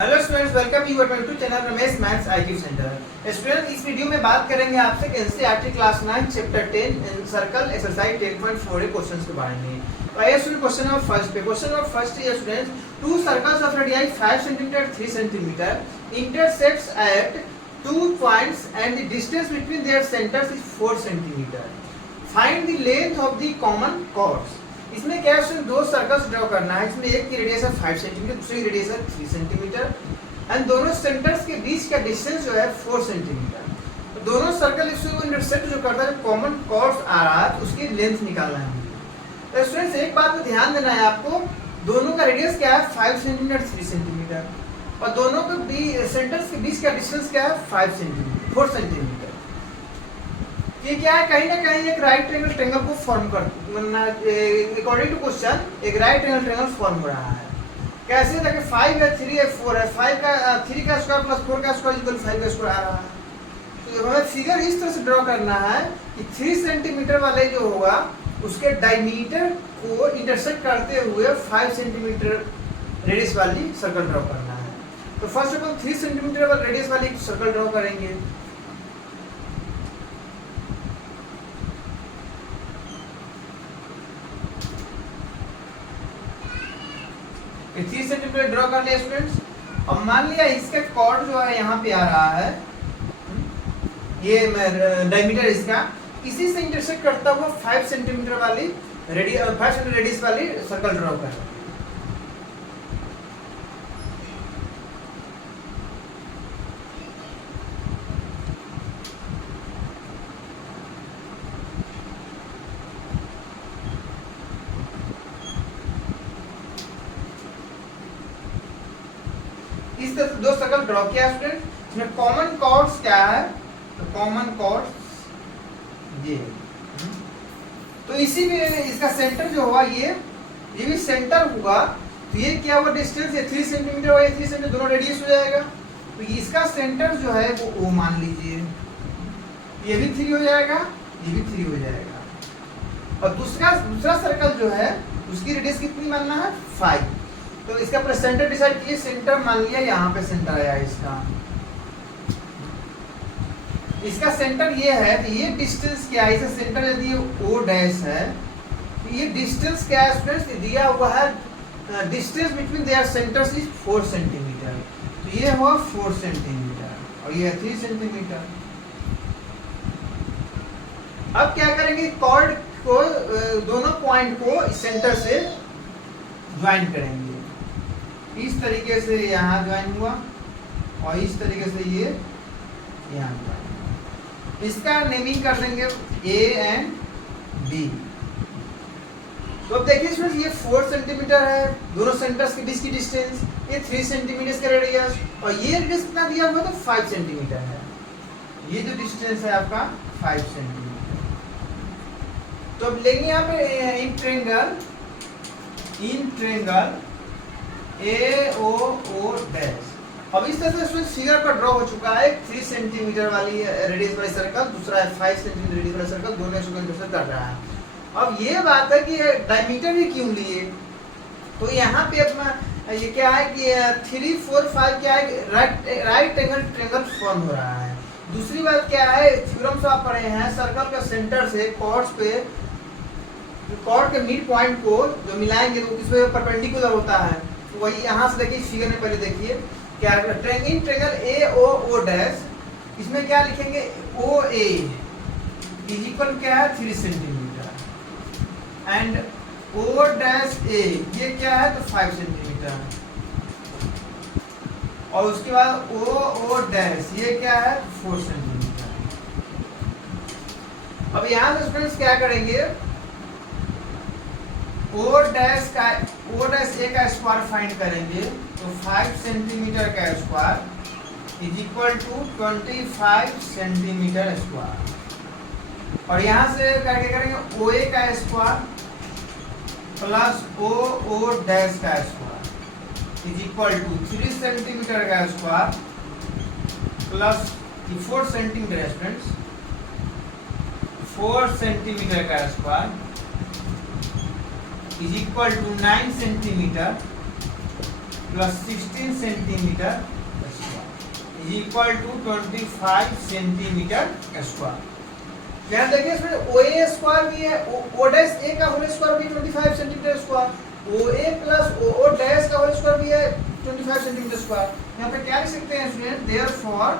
Hello students, welcome you are to channel Ramesh maths IQ centre. Student, इस वीडियो में बात करेंगे आपसे NCERT class 9 chapter 10 in circle exercise 10.4 questions के बारे में। तो आइए स्टूडेंट क्वेश्चन नंबर फर्स्ट पे। क्वेश्चन नंबर फर्स्ट है students, two circles of radii 5 centimetre 3 centimetre intersects at 2 points and the distance between their centres is 4 centimetre. Find the length of the common chords. इसमें क्या है, दो circles draw करना है। इसमें एक की रेडियस है 5 सेंटीमीटर, दूसरी की रेडियस है 3 सेंटीमीटर एंड दोनों सेंटर्स के बीच का डिस्टेंस जो है 4 सेंटीमीटर। तो दोनों सर्कल इसको इंटरसेक्ट जो करता है, जो कॉमन कॉर्ड्स आ रहा है, तो उसकी लेंथ निकालना है। तो स्टूडेंट्स, एक बात पे ध्यान देना है आपको, दोनों का रेडियस क्या है 5 सेंटीमीटर 3 सेंटीमीटर और दोनों के सेंटर्स के बीच का डिस्टेंस क्या है 4 सेंटीमीटर। ये क्या है, कहीं ना कहीं एक राइट एंगल ट्रायंगल को फॉर्म कर, अकॉर्डिंग टू क्वेश्चन एक राइट एंगल ट्रायंगल फॉर्म हो रहा है। कैसे था कि 5 है 3 है 4 है, 5 का 3 का स्क्वायर प्लस 4 का स्क्वायर इक्वल 5 का स्क्वायर आ रहा है। तो हमें फिगर इस तरह से ड्रॉ करना है कि 3 सेंटीमीटर वाले जो होगा उसके डायमीटर को इंटरसेक्ट करते हुए 5 सेंटीमीटर रेडियस वाली सर्कल ड्रॉ करना है। तो फर्स्ट ऑफ ऑल 3 सेंटीमीटर वाली रेडियस वाली सर्कल ड्रॉ करेंगे। 3 सेंटीमीटर ड्रॉ कर लिया स्टूडेंट्स। अब मान लिया इसका कॉर्ड जो है यहाँ पे आ रहा है, ये डायमीटर इसका इसी से इंटरसेक्ट करता हुआ 5 सेंटीमीटर वाली रेडियस वाली सर्कल ड्रॉ कर। इस तरह से दो सर्कल ड्रॉ किया स्टूडेंट। इसमें कॉमन कॉर्ड्स क्या है, तो कॉमन कॉर्ड्स ये, तो इसी में इसका सेंटर जो होगा ये भी सेंटर होगा। तो ये क्या होगा, डिस्टेंस ये 3 सेंटीमीटर और ये 3 सेंटीमीटर दोनों रेडियस हो जाएगा। तो इसका सेंटर जो है वो O मान लीजिए, ये भी 3 हो जाएगा, ये भी 3 हो जाएगा। और दूसरा सर्कल जो है उसकी रेडियस कितनी मानना है 5। तो इसका अपना सेंटर डिसाइड कीजिए। सेंटर मान लिया यहाँ पे सेंटर आया इसका सेंटर ये है। तो ये डिस्टेंस क्या है, इसका सेंटर यदि O डैश है तो ये डिस्टेंस क्या है स्टूडेंट्स, दिया हुआ है distance between their centres is 4 centimetre. तो ये हुआ 4 सेंटीमीटर और ये 3 सेंटीमीटर। अब क्या करेंगे, कॉर्ड को दोनों पॉइंट को सेंटर से ज्वाइन करेंगे। इस तरीके से यहाँ ज्वाइन हुआ और इस तरीके से ये यहाँ ज्वाइन। इसका नेमिंग कर देंगे A एंड B। तो अब देखिए स्टूडेंट्स, ये 4 सेंटीमीटर है, दोनों सेंटर्स के बीच की डिस्टेंस, ये 3 सेंटीमीटर का रेडियस और ये रेडियस कितना दिया हुआ, तो 5 सेंटीमीटर है। ये जो डिस्टेंस है आपका 5 सेंटीमीटर। तो अब लेंगे यहाँ पे इन ट्रेंगल AOO डैश। अब इस तरह से फिगर पर ड्रॉ हो चुका है। 3 सेंटीमीटर वाली रेडियस वाली सर्कल, दूसरा है 5 सेंटीमीटर रेडियस वाला सर्कल, दोनों को इंटरसेक्ट कर रहा है। अब ये बात है कि डायमीटर भी क्यों लिए, तो यहाँ पे अपना ये क्या है कि 3 4 5 क्या है, राइट एंगल ट्रायंगल फॉर्म हो रहा है। दूसरी बात क्या है, थ्योरम से आप पढ़े हैं, सर्कल का सेंटर से कॉर्ड्स पे कॉर्ड के मिड पॉइंट को जो मिलाएंगे तो किस पे परपेंडिकुलर होता है। तो वही यहाँ से देखिए, फिगर में पहले देखिए क्या इन ट्रायंगल AOO डैश, इसमें क्या लिखेंगे, OA इज इक्वल क्या है 3 centimetre and O dash A ये क्या है, तो 5 सेंटीमीटर और उसके बाद OO डैश ये क्या है 4 सेंटीमीटर। अब यहाँ से स्टूडेंट्स क्या करेंगे, O डैश A का स्क्वायर फाइंड करेंगे। तो 5 सेंटीमीटर का square is equal to 25 centimetre square और यहाँ से करके करेंगे OA का स्क्वायर प्लस OO डैश का square is equal to 3 centimetre का square plus 4 centimetre students 4 centimetre का square is equal to 9 centimetre plus 16 centimetre square is equal to 25 centimetre square. यहाँ देखिए इसमें OA स्क्वायर भी है, O डैश A का whole square भी 25 centimetre square, OA plus OO dash का whole square भी है 25 सेंटीमीटर स्क्वायर। यहाँ पे क्या लिख सकते हैं student, therefore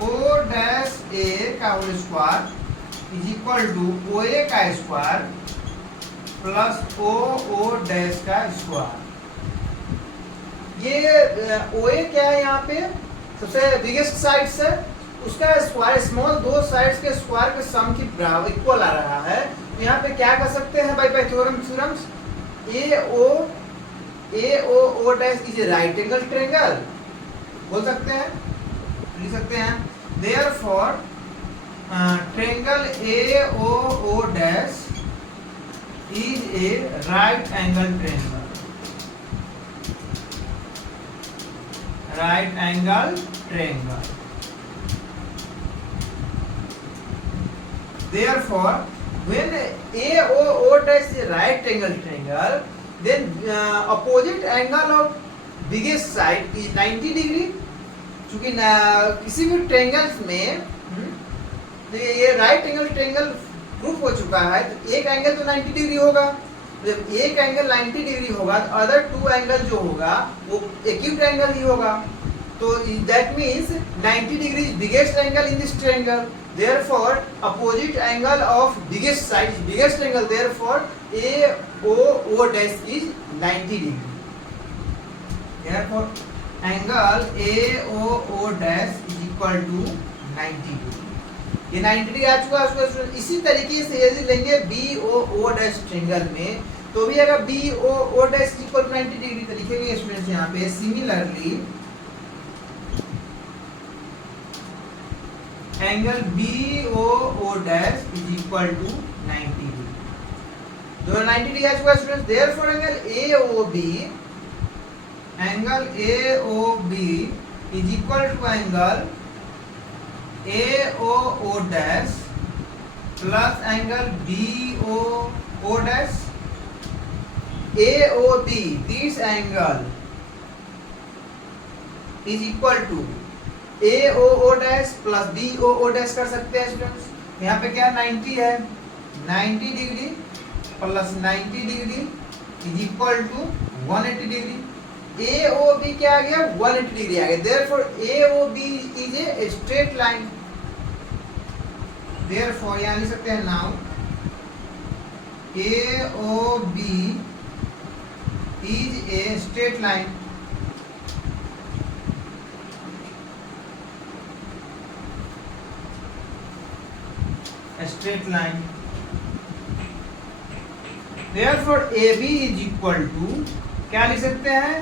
O dash A का whole square is equal to OA का स्क्वायर प्लस OO डैश का स्क्वायर। ये OA क्या है, यहाँ पे सबसे बिगेस्ट साइड्स है, उसका स्क्वायर स्मॉल दो साइड्स के स्क्वायर के सम की बराबर इक्वल आ रहा है। तो यहाँ पे क्या कर सकते हैं by theorems, AO dash is right angle triangle बोल सकते हैं, लिख सकते हैं therefore triangle AO dash is a right angle triangle, right angle triangle. Therefore, when AO dash is right angle triangle, then opposite angle of biggest side is 90 degree। चूंकि किसी भी triangles में तो ये राइट एंगल ट्रायंगल प्रूफ हो चुका है, तो एक एंगल तो 90 डिग्री होगा। जब एक एंगल 90 डिग्री होगा तो अदर टू एंगल जो होगा वो एक्यूट एंगल ही होगा। तो that means 90 degree is biggest angle in this triangle, therefore opposite angle of biggest side is biggest angle, therefore AO dash is 90 degree, therefore angle AO dash is equal to 90 degree। ये 90 degree आ चुका है। इसी तरीके से यदि लेंगे BOO dash triangle में तो भी अगर BOO dash equal to 90 degree तो लिखेंगे स्टूडेंट्स यहाँ पे similarly angle BOO dash is equal to 90 degree। तो 90 डिग्री आ चुका है students, therefore angle AOB is equal to angle AOO dash plus angle BOO dash। AOB this angle is equal to AOO dash plus BOO dash कर सकते हैं students. यहाँ पे क्या 90 है, 90 degree plus 90 degree is equal to 180 degree. AOB क्या आ गया 180 डिग्री आ गया, therefore AOB is a straight line. Therefore यहाँ लिख सकते हैं now AOB is a straight line. Straight line, therefore AB is equal to क्या लिख सकते हैं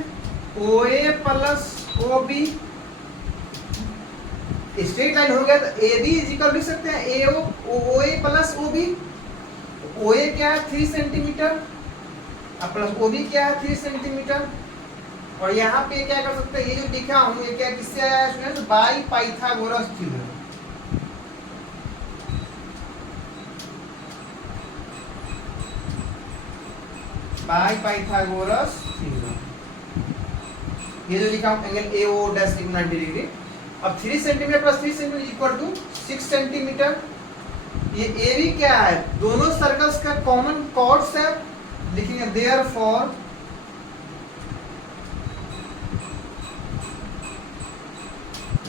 OA plus OB। Straight line हो गया तो AB इज इक्वल लिख सकते हैं OA प्लस OB। OA क्या है 3 सेंटीमीटर और प्लस OB क्या है 3 सेंटीमीटर। और यहाँ पे क्या कर सकते हैं, ये जो लिखा हूँ ये क्या किससे आया है student, by Pythagoras theorem. By Pythagoras theorem, ये जो लिखा हूं एंगल AO डैश 90 डिग्री। अब 3 centimetre plus 3 centimetre equal to 6 centimetre. ये AB क्या है, दोनों सर्कल्स का कॉमन कॉर्ड्स है, लिखेंगे therefore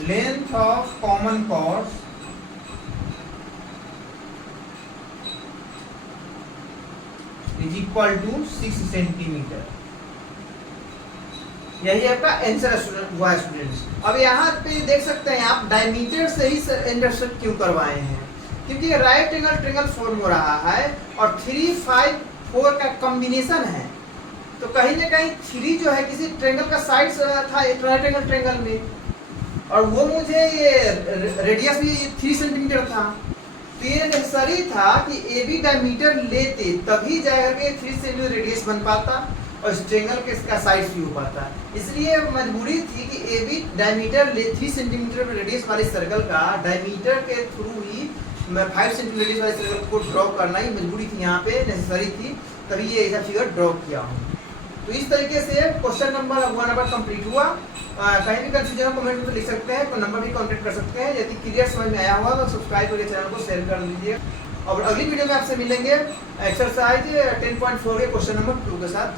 length of common chords is equal to 6 centimetre. यही आपका आंसर हुआ है स्टूडेंट्स। अब यहाँ पे देख सकते हैं आप डायमीटर से ही इंटरसेक्ट क्यों करवाए हैं, क्योंकि राइट एंगल ट्रायंगल फॉर्म हो रहा है और 3, 5, 4 का कॉम्बिनेशन है। तो कहीं ना कहीं 3 जो है किसी ट्रायंगल का साइड था राइट एंगल ट्रायंगल में, और वो मुझे ये रेडियस भी 3 सेंटीमीटर था। तो ये नेसेसरी था कि AB डायमीटर लेते तभी जाकर के 3 सेंटीमीटर रेडियस बन पाता और इस ट्रायंगल के इसका साइज भी हो पाता। इसलिए मजबूरी थी कि AB डायमीटर ले 3 सेंटीमीटर रेडियस वाले सर्कल का डायमीटर के थ्रू ही 5 सेंटीमीटर रेडियस वाले सर्कल को ड्रॉ करना ही मजबूरी थी, यहाँ पे नेसेसरी थी, तभी ये ऐसा फिगर ड्रॉ किया हूँ। तो इस तरीके से क्वेश्चन नंबर 1 नंबर कंप्लीट हुआ। कहीं भी कंफ्यूजन हो कमेंट में लिख सकते हैं, तो नंबर भी कांटेक्ट कर सकते हैं। यदि क्लियर समझ में आया हुआ तो सब्सक्राइब करके चैनल को शेयर कर दीजिए। और अगली वीडियो में आपसे मिलेंगे एक्सरसाइज 10.4 के क्वेश्चन नंबर 2 के साथ।